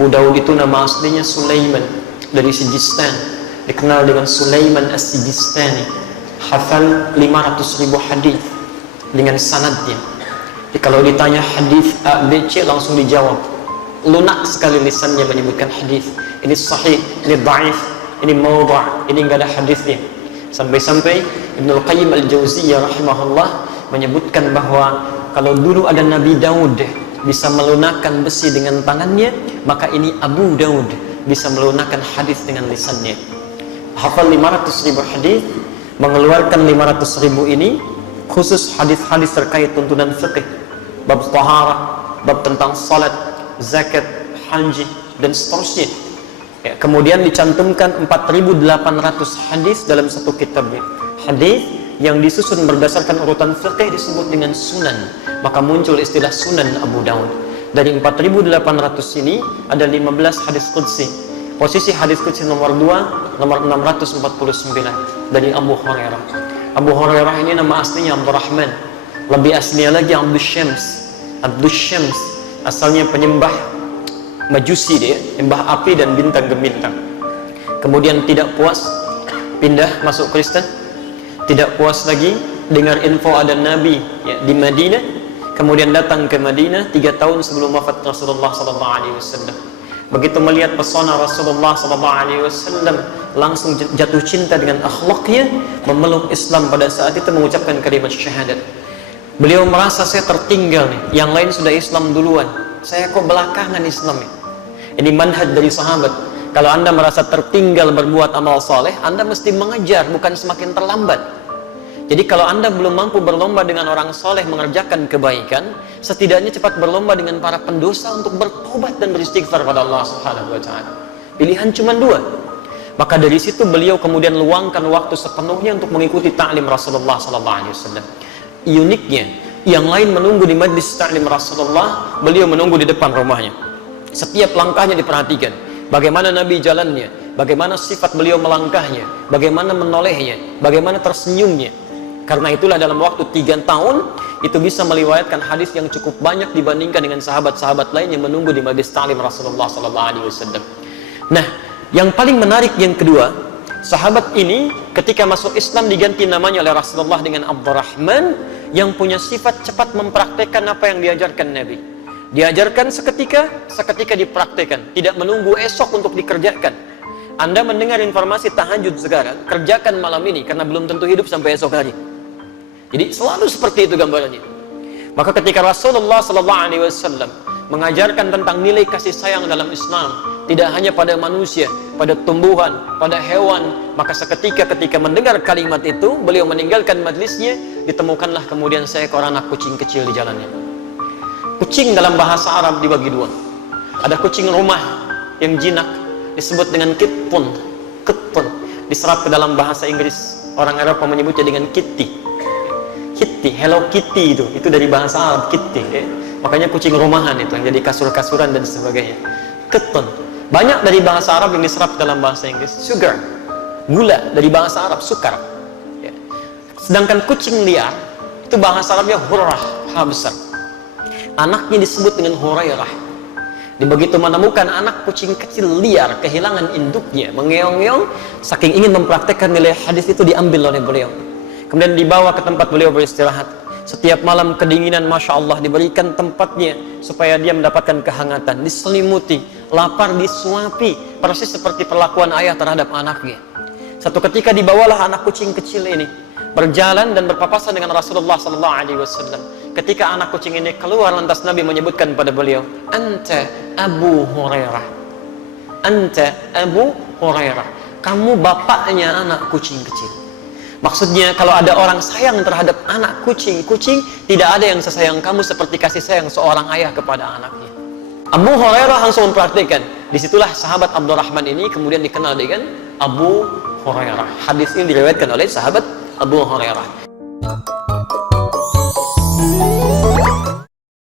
Abu Daud itu nama aslinya Sulaiman dari Sijistan, dikenal dengan Sulaiman As-Sijistani. Hafal 500.000 hadis dengan sanadnya. Jadi kalau ditanya hadis A, B, C langsung dijawab. Lunak sekali lisannya menyebutkan hadis. Ini sahih, ini dhaif, ini maudhu', ini enggak ada hadisnya. Sampai-sampai Ibnul Qayyim Al-Jauziyah rahimahullah menyebutkan bahwa kalau dulu ada Nabi Daud bisa melunakkan besi dengan tangannya, maka ini Abu Daud bisa melunakkan hadis dengan lisannya. Hafal 500.000 hadis, mengeluarkan 500.000 ini khusus hadis-hadis terkait tuntunan fikih, bab taharah, bab tentang salat, zakat, haji dan seterusnya. Ya, kemudian dicantumkan 4.800 hadis dalam satu kitabnya. Hadis yang disusun berdasarkan urutan fikih disebut dengan sunan, maka muncul istilah Sunan Abu Daud. Dari 4.800 ini ada 15 hadis qudsi. Posisi hadis qudsi nomor 2, nomor 649 dari Abu Hurairah. Abu Hurairah ini nama aslinya Abdurrahman, lebih aslinya lagi Abdus Syams. Abdus Syams asalnya penyembah Majusi, dia penyembah api dan bintang gemintang. Kemudian tidak puas, pindah masuk Kristen. Tidak puas lagi dengar info ada Nabi ya, di Madinah, kemudian datang ke Madinah 3 tahun sebelum wafat Rasulullah SAW. Begitu melihat pesona Rasulullah SAW, langsung jatuh cinta dengan akhlaknya, memeluk Islam pada saat itu, mengucapkan kalimat syahadat. Beliau merasa, saya tertinggal nih, yang lain sudah Islam duluan, saya kok belakangan Islam nih. Ini manhaj dari sahabat. Kalau Anda merasa tertinggal berbuat amal soleh, Anda mesti mengejar, bukan semakin terlambat. Jadi kalau Anda belum mampu berlomba dengan orang soleh mengerjakan kebaikan, setidaknya cepat berlomba dengan para pendosa untuk bertobat dan beristighfar pada Allah Subhanahu wa Ta'ala. Pilihan cuma 2. Maka dari situ beliau kemudian luangkan waktu sepenuhnya untuk mengikuti ta'lim Rasulullah SAW. Uniknya, yang lain menunggu di majlis ta'lim Rasulullah, beliau menunggu di depan rumahnya. Setiap langkahnya diperhatikan, bagaimana Nabi jalannya, bagaimana sifat beliau melangkahnya, bagaimana menolehnya, bagaimana tersenyumnya. Karena itulah dalam waktu 3 tahun itu bisa meriwayatkan hadis yang cukup banyak dibandingkan dengan sahabat-sahabat lain yang menunggu di majlis ta'lim Rasulullah SAW. Nah, yang paling menarik yang kedua, sahabat ini ketika masuk Islam diganti namanya oleh Rasulullah dengan Abdurrahman, yang punya sifat cepat mempraktekkan apa yang diajarkan Nabi. Diajarkan seketika dipraktekkan, tidak menunggu esok untuk dikerjakan. Anda mendengar informasi tahajud sekarang, kerjakan malam ini karena belum tentu hidup sampai esok hari. Jadi selalu seperti itu gambarannya. Maka ketika Rasulullah SAW mengajarkan tentang nilai kasih sayang dalam Islam, tidak hanya pada manusia, pada tumbuhan, pada hewan, maka seketika ketika mendengar kalimat itu, beliau meninggalkan majlisnya, ditemukanlah kemudian seekor anak kucing kecil di jalannya. Kucing dalam bahasa Arab dibagi 2. Ada kucing rumah yang jinak, disebut dengan kitpun. Diserap ke dalam bahasa Inggris, orang Eropa menyebutnya dengan kitty. Kitty, Hello Kitty itu dari bahasa Arab, kitty. Makanya kucing rumahan itu yang jadi kasur-kasuran dan sebagainya. Keton, banyak dari bahasa Arab yang diserap dalam bahasa Inggris. Sugar, gula dari bahasa Arab, sukar. Sedangkan kucing liar itu bahasa Arabnya hurrah, ha besar. Anaknya disebut dengan Hurairah. Begitu menemukan anak kucing kecil liar kehilangan induknya, mengeong-ngeong, saking ingin mempraktekkan nilai hadis itu diambil oleh beliau. Kemudian dibawa ke tempat beliau beristirahat. Setiap malam kedinginan, Masya Allah, diberikan tempatnya supaya dia mendapatkan kehangatan, diselimuti, lapar disuapi, persis seperti perlakuan ayah terhadap anaknya. Satu ketika dibawalah anak kucing kecil ini berjalan dan berpapasan dengan Rasulullah SAW. Ketika anak kucing ini keluar, lantas Nabi menyebutkan pada beliau, Anta Abu Hurairah. Anta Abu Hurairah. Kamu bapaknya anak kucing kecil. Maksudnya kalau ada orang sayang terhadap anak kucing, tidak ada yang sesayang kamu seperti kasih sayang seorang ayah kepada anaknya. Abu Hurairah langsung mempraktikkan. Disitulah sahabat Abdurrahman ini kemudian dikenal dengan Abu Hurairah. Hadis ini diriwayatkan oleh sahabat Abu Hurairah.